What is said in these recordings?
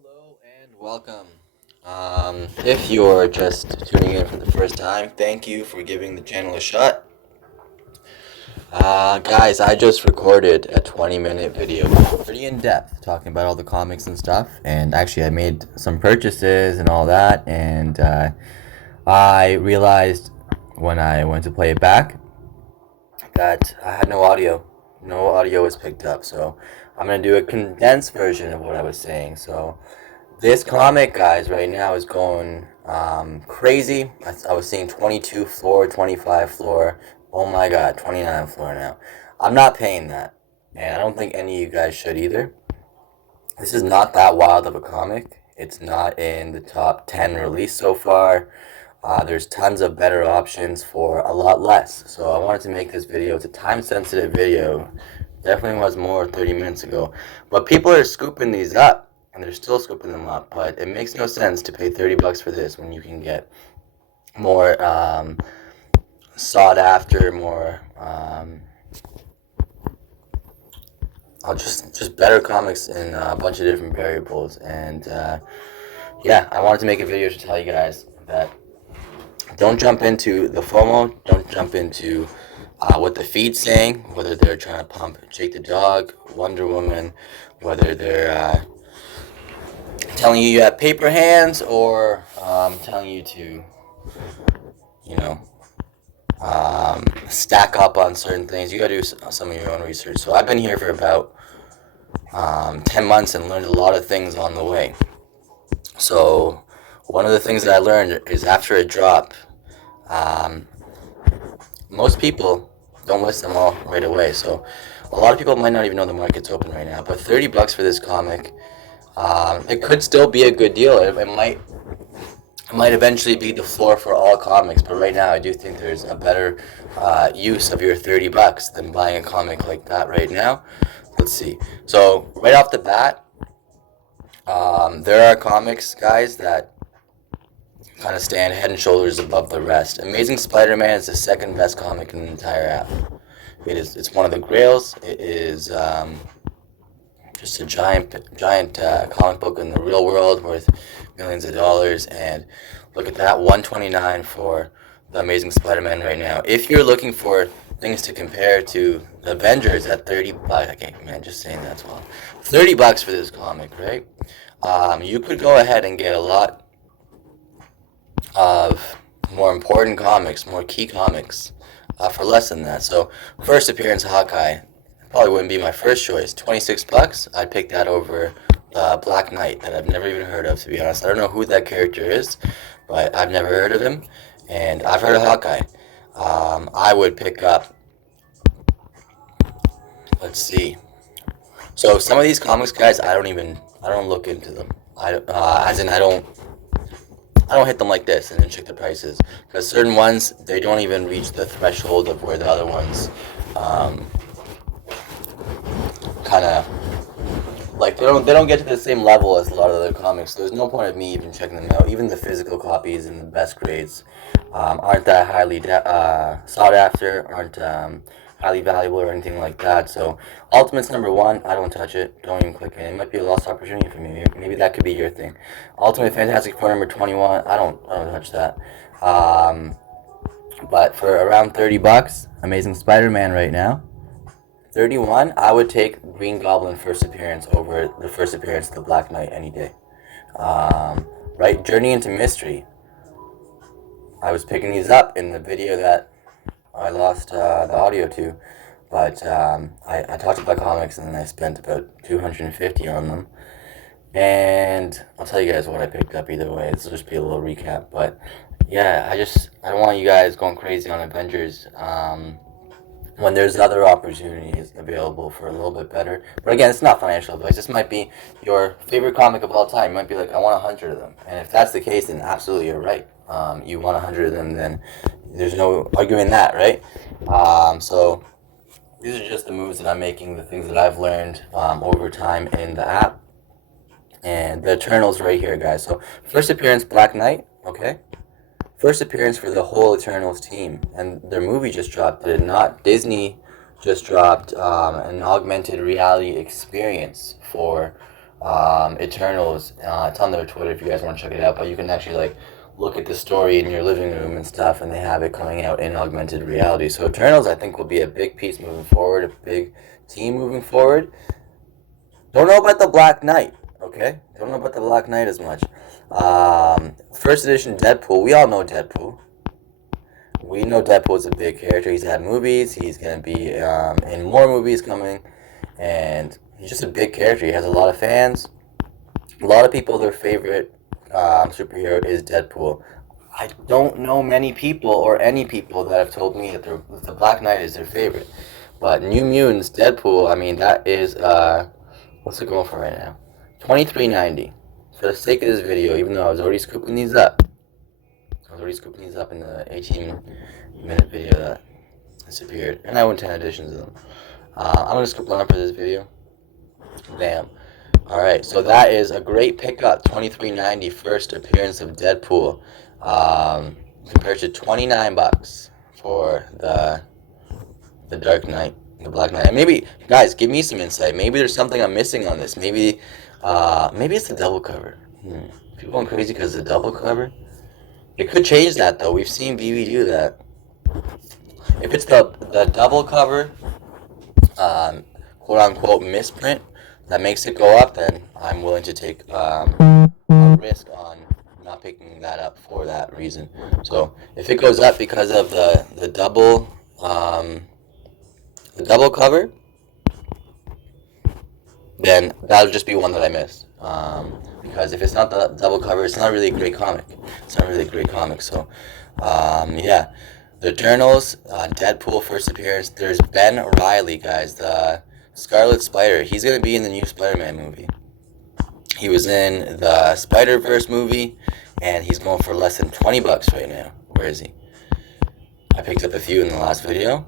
Hello and welcome. If you're just tuning in for the first time, thank you for giving the channel a shot. Guys, I just recorded a 20-minute video, pretty in depth, talking about all the comics and stuff. And actually, I made some purchases and all that. And I realized when I went to play it back that I had no audio. No audio was picked up. So I'm going to do a condensed version of what I was saying. So this comic, guys, right now is going crazy. I was seeing 22 floor, 25 floor. Oh my god, 29 floor now. I'm not paying that. And I don't think any of you guys should either. This is not that wild of a comic. It's not in the top 10 released so far. There's tons of better options for a lot less. So I wanted to make this video. It's a time-sensitive video. Definitely was more 30 minutes ago. But people are scooping these up. And they're still scooping them up, but it makes no sense to pay $30 for this when you can get more sought after, more just better comics in a bunch of different variables. And yeah, I wanted to make a video to tell you guys that don't jump into the FOMO, don't jump into what the feed's saying, whether they're trying to pump Jake the Dog, Wonder Woman, whether they're telling you have paper hands, or telling you to, you know, stack up on certain things. You gotta do some of your own research. So I've been here for about 10 months and learned a lot of things on the way. So one of the things that I learned is after a drop, most people don't list them all right away. So a lot of people might not even know the market's open right now. But $30 for this comic, it could still be a good deal. It might eventually be the floor for all comics, but right now I do think there's a better use of your $30 than buying a comic like that right now. Let's see. So right off the bat, there are comics, guys, that kind of stand head and shoulders above the rest. Amazing Spider-Man is the second best comic in the entire app. It's one of the grails. It is just a giant comic book in the real world worth millions of dollars. And look at that, $129 for the Amazing Spider-Man right now. If you're looking for things to compare to the Avengers at $30, okay, man, just saying that's well, $30 for this comic, right? You could go ahead and get a lot of more important comics, more key comics, for less than that. So first appearance Hawkeye probably wouldn't be my first choice. $26, I'd pick that over Black Knight that I've never even heard of, to be honest. I don't know who that character is, but I've never heard of him, and I've heard of Hawkeye. I would pick up, let's see. So some of these comics, guys, I don't look into them. As in I don't hit them like this and then check the prices, because certain ones, they don't even reach the threshold of where the other ones kind of, like, they don't get to the same level as a lot of other comics. So there's no point of me even checking them out. Even the physical copies and the best grades aren't that highly sought after, aren't highly valuable or anything like that. So Ultimate's number one. I don't touch it. Don't even click it. It might be a lost opportunity for me. Maybe that could be your thing. Ultimate Fantastic Four number 21. I don't touch that. But for around $30, Amazing Spider-Man right now. 31, I would take Green Goblin first appearance over the first appearance of the Black Knight any day. Right? Journey into Mystery. I was picking these up in the video that I lost the audio to, but I talked about comics and then I spent about $250 on them. And I'll tell you guys what I picked up either way. This will just be a little recap. But yeah, I don't want you guys going crazy on Avengers. When there's other opportunities available for a little bit better. But again, it's not financial advice. This might be your favorite comic of all time. You might be like, I want 100 of them. And if that's the case, then absolutely you're right. You want 100 of them, then there's no arguing that, right? So these are just the moves that I'm making, the things that I've learned over time in the app. And the Eternals right here, guys. So first appearance, Black Knight, okay? First appearance for the whole Eternals team, and their movie just dropped, did it not? Disney just dropped an augmented reality experience for Eternals. It's on their Twitter if you guys want to check it out. But you can actually like look at the story in your living room and stuff, and they have it coming out in augmented reality. So Eternals, I think, will be a big piece moving forward, a big team moving forward. Don't know about the Black Knight, okay? Don't know about the Black Knight as much. First edition Deadpool, we all know Deadpool. We know Deadpool's a big character. He's had movies. He's going to be in more movies coming. And he's just a big character. He has a lot of fans. A lot of people, their favorite superhero is Deadpool. I don't know many people or any people that have told me that the Black Knight is their favorite. But New Mutants, Deadpool, I mean, that is, what's it going for right now? $23.90. For the sake of this video, even though I was already scooping these up. In the 18-minute video that disappeared. And I went 10 editions of them. I'm going to scoop one up for this video. Bam. Alright, so that is a great pickup. $23.90 first appearance of Deadpool. Compared to $29 for the Dark Knight, the Black Knight. And maybe, guys, give me some insight. Maybe there's something I'm missing on this. Maybe it's the double cover. People going crazy because of the double cover? It could change that, though. We've seen VeVe do that. If it's the double cover, quote-unquote misprint, that makes it go up, then I'm willing to take a risk on not picking that up for that reason. So if it goes up because of the double cover, then that'll just be one that I missed. Because if it's not the double cover, it's not really a great comic. So, yeah. The Eternals, Deadpool first appearance. There's Ben Reilly, guys, the Scarlet Spider. He's going to be in the new Spider-Man movie. He was in the Spider-Verse movie, and he's going for less than $20 right now. Where is he? I picked up a few in the last video.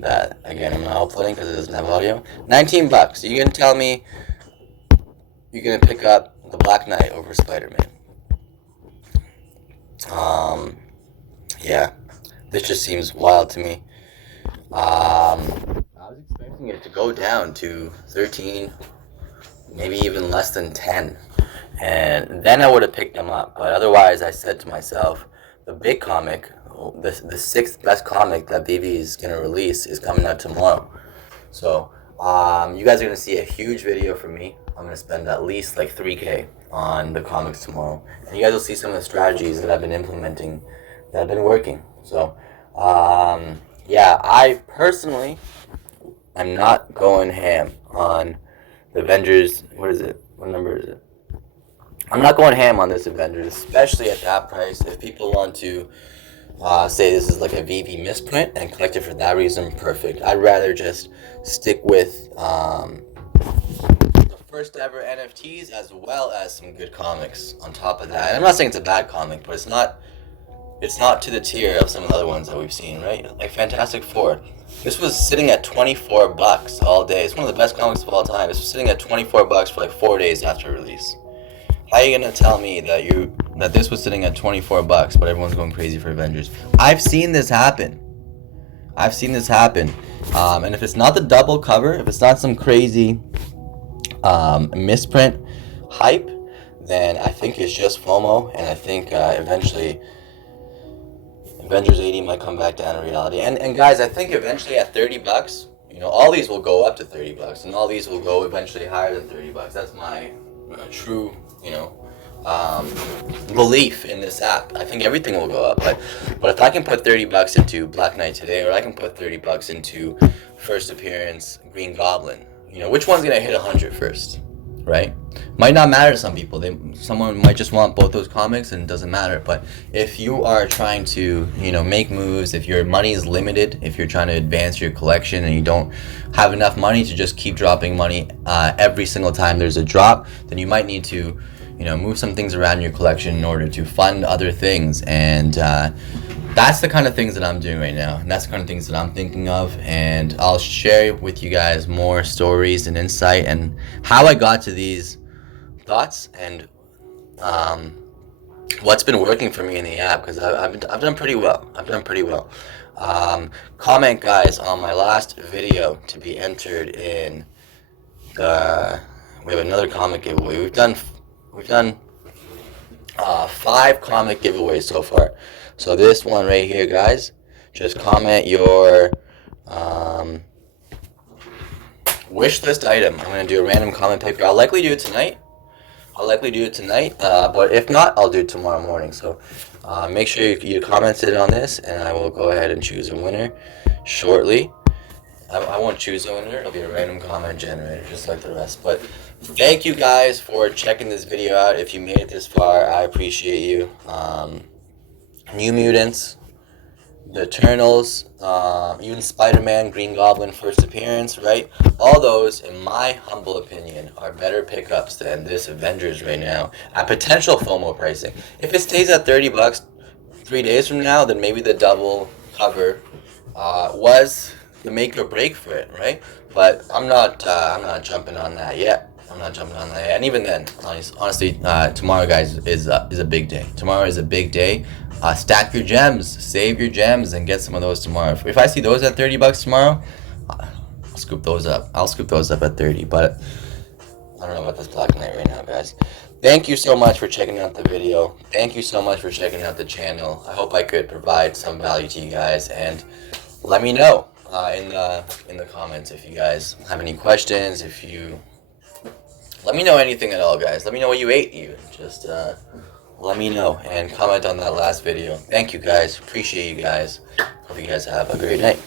That, again, I'm not uploading because it doesn't have audio. $19. You can tell me you're going to pick up the Black Knight over Spider-Man. Yeah. This just seems wild to me. I was expecting it to go down to 13, maybe even less than 10. And then I would have picked them up. But otherwise, I said to myself, the big comic, the sixth best comic that VeVe is going to release is coming out tomorrow. So, you guys are going to see a huge video from me. I'm going to spend at least like $3K on the comics tomorrow. And you guys will see some of the strategies that I've been implementing that have been working. So, yeah, I personally am not going ham on the Avengers. What is it? What number is it? I'm not going ham on this Avengers, especially at that price. If people want to say this is like a VeVe misprint and collect it for that reason, perfect. I'd rather just stick with the first ever NFTs as well as some good comics on top of that. And I'm not saying it's a bad comic, but it's not to the tier of some of the other ones that we've seen, right? Like Fantastic Four. This was sitting at $24 all day. It's one of the best comics of all time. This was sitting at $24 for like 4 days after release. How are you gonna tell me that this was sitting at $24, but everyone's going crazy for Avengers? I've seen this happen. And if it's not the double cover, if it's not some crazy misprint hype, then I think it's just FOMO, and I think eventually Avengers 80 might come back down to reality. And guys, I think eventually at $30, all these will go up to $30, and all these will go eventually higher than $30. That's my true, belief in this app. I think everything will go up, but if I can put $30 into Black Knight today, or I can put $30 into first appearance Green Goblin, which one's gonna hit 100 first, right? Might not matter to some people. Someone might just want both those comics and it doesn't matter. But if you are trying to, make moves, if your money is limited, if you're trying to advance your collection and you don't have enough money to just keep dropping money every single time there's a drop, then you might need to, move some things around your collection in order to fund other things. And that's the kind of things that I'm doing right now. And that's the kind of things that I'm thinking of. And I'll share with you guys more stories and insight and how I got to these thoughts and what's been working for me in the app, because I've done pretty well. Comment, guys, on my last video to be entered in the we have another comic giveaway. We've done 5 comic giveaways so far. So this one right here, guys, just comment your wish list item. I'm gonna do a random comment picker. I'll likely do it tonight. But if not, I'll do it tomorrow morning. So make sure you commented on this, and I will go ahead and choose a winner shortly. I won't choose a winner. It'll be a random comment generator, just like the rest. But thank you guys for checking this video out. If you made it this far, I appreciate you. New Mutants, the Eternals, even Spider-Man, Green Goblin first appearance, right? All those, in my humble opinion, are better pickups than this Avengers right now at potential FOMO pricing. If it stays at $30 3 days from now, then maybe the double cover was the make or break for it, right? But I'm not jumping on that yet. And even then, honestly, tomorrow, guys, is a big day. Tomorrow is a big day. Stack your gems, save your gems, and get some of those tomorrow. If I see those at $30 tomorrow, I'll scoop those up. I'll scoop those up at 30. But I don't know about this Black Knight right now, guys. Thank you so much for checking out the video. Thank you so much for checking out the channel. I hope I could provide some value to you guys, and let me know in the comments if you guys have any questions. If you let me know anything at all, guys. Let me know what you ate. Just let me know and comment on that last video. Thank you, guys. Appreciate you guys. Hope you guys have a great night.